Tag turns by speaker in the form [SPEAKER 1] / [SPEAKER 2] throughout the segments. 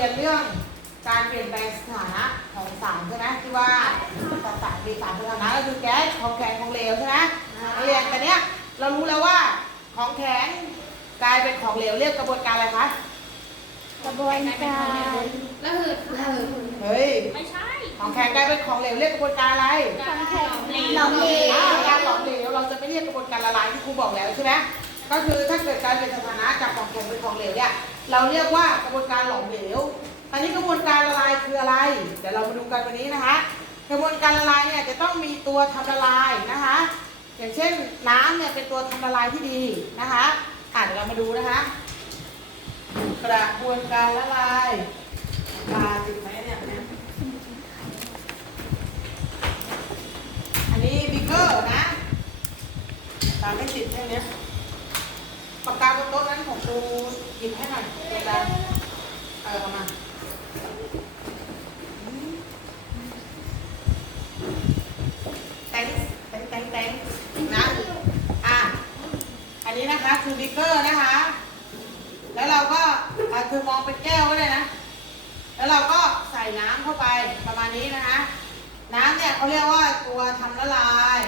[SPEAKER 1] รียนเรื่องการเปลี่ยนแปลงสถานะของสารใช่ไหมที่ว่าสารมีสารสถานะก็คือแก๊สของแข็งของเหลวใช่ไหมนักเรียนแต่เนี้ยเรารู้แล้วว่าของแข็งกลายเป็นของเหลวเรียกกระบวนการอะไรคะ
[SPEAKER 2] กระบวนการ
[SPEAKER 3] ระหืดระหืด
[SPEAKER 1] เฮ้ย
[SPEAKER 3] ไม่ใช่
[SPEAKER 1] ของแข็งกลายเป็นของเหลวเรียกกระบวนการอะไร
[SPEAKER 3] การแข็งเหล
[SPEAKER 2] หลอมเหล
[SPEAKER 1] อ่าวการหลอมเหลวเราจะไม่เรียกกระบวนการละลายที่ครูบอกแล้วใช่ไหมก็คือถ้าเกิดการเป็นสถานะจากของแข็งเป็นของเหลวเนี่ย เราเรียกว่ากระบวนการหลอมเหลวอันนี้กระบวนการละลายคืออะไร เดี๋ยวเรามาดูกันวันนี้นะคะ กระบวนการละลายเนี่ยจะต้องมีตัวทำละลายนะคะ อย่างเช่นน้ำเนี่ยเป็นตัวทำละลายที่ดีนะคะอะเดี๋ยวเรามาดูนะคะ กระบวนการละลายปลาติดไหมเนี่ยอันนี้บิ๊กเกอร์นะตาไม่ติดแค่นี้ากกาบนโต๊ะนั้นของครูหยิบให้หน่อยปากกาเออเอามาแตงแตงแตงแตงนะอะอันนี้นะคะคือบิ๊กเกอร์นะคะ แล้วเราก็คือมองเป็นแก้วก็ได้นะ แล้วเราก็ใส่น้ำเข้าไปประมาณนี้นะคะ น้ำเนี่ยเขาเรียกว่าตัวทำละลาย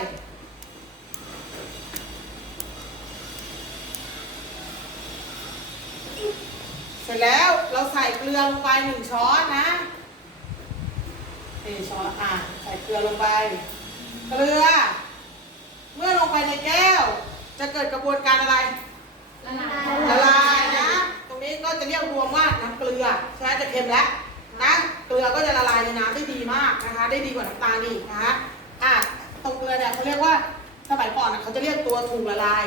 [SPEAKER 1] ร็จแล้วเราใส่เกลือลงไปหนึ่งช้อนนะนี่ช้อนอะใส่เกลือลงไป เกลือ เมื่อลงไปในแก้ว จะเกิดกระบวนการอะไร
[SPEAKER 3] ละลาย
[SPEAKER 1] ละลายนะ ตรงนี้ก็จะเรียกรวมว่าน้ำเกลือใช่ไหมจะเค็มแล้วนะเกลือก็จะละลายในน้ำได้ดีมากนะคะ ได้ดีกว่าน้ำตาลอีกนะคะอะตรงเกลือเนี่ยเขาเรียกว่าสมัยก่อนน่ะเขาจะเรียกตัวถูกละลาย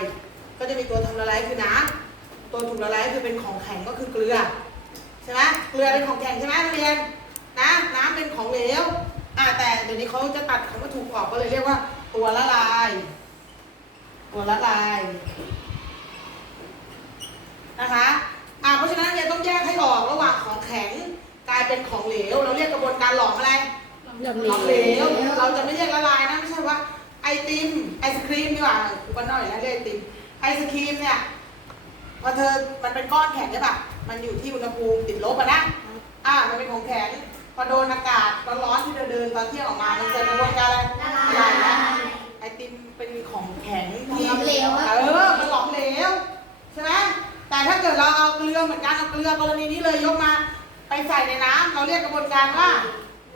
[SPEAKER 1] ก็จะมีตัวทำละลายคือน้ำ ตัวถูกละลายคือเป็นของแข็งก็คือเกลือใช่ไหมเกลือเป็นของแข็งใช่ไหมนักเรียนนะน้ำเป็นของเหลวอะแต่เดี๋ยวนี้เขาจะตัดคำว่าถูกออกก็เลยเรียกว่า ตัวละลาย ตัวละลายนะคะอ่าเพราะฉะนั้นเนี่ยต้องแยกให้ออกระหว่างของแข็งกลายเป็นของเหลว เราเรียกกระบวนการหลอมอะไร
[SPEAKER 2] หลอม
[SPEAKER 1] หลอมเหลว เราจะไม่เรียกละลายนะไม่ใช่ว่าไอติมไอศครีมดีกว่าคุณบ้านนอกอย่างนั้นเรียกไอติมไอศครีมเนี่ย พอเธอมันเป็นก้อนแข็งใช่ปะมันอยู่ที่อุณหภูมิติดลบอะนะ อ่า มันเป็นของแข็ง พอโดนอากาศร้อนๆที่เราเดินตอนเที่ยงออกมา มันเกิดกระบวนการอะไร
[SPEAKER 2] ละล
[SPEAKER 1] ละลายนะา
[SPEAKER 2] ย
[SPEAKER 1] ไอติมเป็นของแข็งที่
[SPEAKER 2] หลอมเหลวอะ
[SPEAKER 1] เออ มันหลอมเหลวใช่ไหมแต่ถ้าเกิดเราเอาเกลือเหมือนกันเอาเกลือกรณีนี้เลยยกมา ไปใส่ในน้ำเราเรียกกระบวนการว่า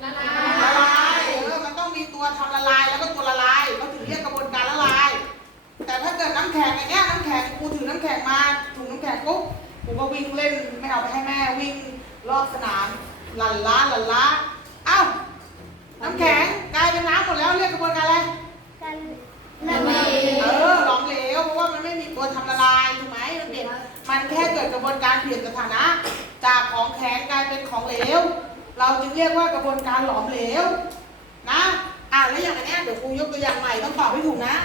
[SPEAKER 3] ละลา
[SPEAKER 1] ละลาย
[SPEAKER 3] ย
[SPEAKER 1] เออมันต้องมีตัวทำละลายแล้วก็ตัวละลายเขาถึงเรียกกระบวนการละลาย แต่ถ้าเกิดน้ำแข็งอย่างเงี้ยน้ำแข็งกูถือน้ำแข็งมาถุงน้ำแข็ง ปุ๊บกูก็วิ่งเล่นไม่เอาไปให้แม่วิ่งรอบสนามหลั่นล้าหลั่นล้าเอ้าน้ำแข็งกลายเป็นน้ำหมดแล้วเรียกกระบวนการอะไร
[SPEAKER 2] กันละเล
[SPEAKER 1] เอ
[SPEAKER 2] ว
[SPEAKER 1] อหลอมเหลวเพราะว่ามันไม่มีตัวทำละลายถูกไหมมันเปลี่ยนมันแค่เกิดกระบวนการเปลี่ยนสถานะ จากของแข็งกลายเป็นของเหลว เราจึงเรียกว่ากระบวนการหลอมเหลวนะอะแล้วอย่างอันเนี้ยเดี๋ยวครูยกตัวอย่างใหม่ต้องตอบให้ถูกนะ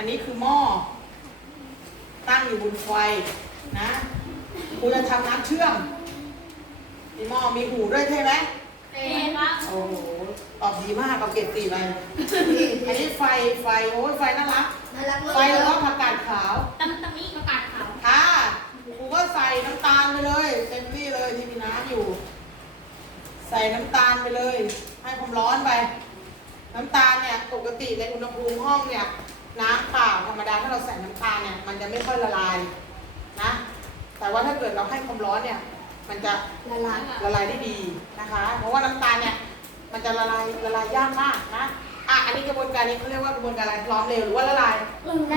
[SPEAKER 1] อะอันนี้คือหม้อ ตั้งอยู่บนไฟนะครูจะทำน้ำเชื่อม มีหม้อมีหูด้วยใช่ไหม
[SPEAKER 3] เป็นว่า
[SPEAKER 1] โอ้โหตอบดีมากเอาเก็บตีไปอันนี้ไฟไฟโอ้ยไฟน่ารัก
[SPEAKER 2] น่ารัก
[SPEAKER 1] ไฟ
[SPEAKER 2] เล
[SPEAKER 1] แล้
[SPEAKER 2] ยว
[SPEAKER 1] ก็ผักกาดขาว
[SPEAKER 3] ตั้มตะมิประกาศขาว
[SPEAKER 1] ค่ะครูก็ใส่น้ำตาลไปเลยเต็มที่เลยที่มีน้ำอยู่ ใส่น้ำตาลไปเลย ให้ความร้อนไป น้ำตาลเนี่ยปกติในอุณหภูมิห้องเนี่ย น้ำเปล่าธรรมดาถ้าเราใส่น้ำตาลเนี่ยมันจะไม่ค่อยละลายนะแต่ว่าถ้าเกิดเราให้ความร้อนเนี่ยมันจะ
[SPEAKER 2] ละลาย
[SPEAKER 1] ละลายได้ดีนะคะ เพราะว่าน้ำตาลเนี่ยมันจะละลายละลายยากมากนะอะอันนี้กระบวนการนี้เขาเรียกว่ากระบวนการอะไรร้อนเร็วหรือว่าละลาย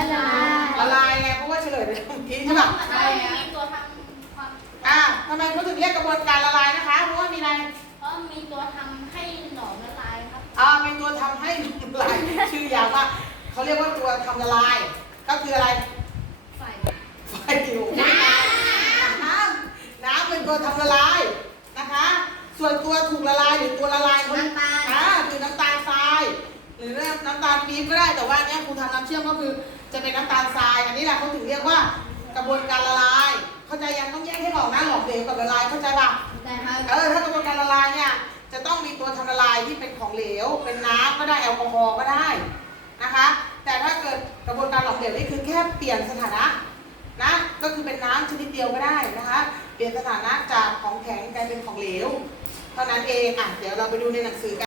[SPEAKER 2] ละลาย
[SPEAKER 1] ละลายไงเพราะว่าเฉลยไปเมื่อกี้ใช่ปะ
[SPEAKER 3] มันต้องมีตัวทำความ
[SPEAKER 1] อะทำไมเขาถึงเรียกกระบวนการละลายนะคะเพราะว่ามีอะไร
[SPEAKER 3] เพราะมีตัวทำให้หนอมละลายครับ
[SPEAKER 1] อ่ามีตัวทำให้ละลายชื่อยาวมาก เขาเรียกว่าตัวทำละลาย ก็คืออะไร
[SPEAKER 3] ไฟ
[SPEAKER 1] ไฟอยู่น้ำน้ำเป็นตัวทำละลายนะคะ ส่วนตัวถูกละลายหรือตัวละลายเขา
[SPEAKER 2] น้ำตาล
[SPEAKER 1] อ่าคือน้ำตาลทราย หรือน้ำตาลปี๊บก็ได้ แต่ว่าอันเนี้ยครูทำน้ำเชื่อมก็คือจะเป็นน้ำตาลทราย อันนี้แหละเขาถึงเรียกว่ากระบวนการละลาย เข้าใจยังต้องแยกให้ออกนะหลอมเหลวกับละลาย เข้าใจปะ
[SPEAKER 2] ได้ครับ
[SPEAKER 1] เออ ถ้ากระบวนการละลายเนี่ยจะต้องมีตัวทำละลายที่เป็นของเหลว เป็นน้ำก็ได้แอลกอฮอล์ก็ได้ นะคะ แต่ถ้าเกิดกระบวนการหลอมเหลวนี่คือแค่เปลี่ยนสถานะนะก็คือเดียวก็ได้นะคะ เปลี่ยนสถานะจากของแข็งกลายเป็นของเหลวเท่านั้นเองอะเดี๋ยวเราไปดูในหนังสือกัน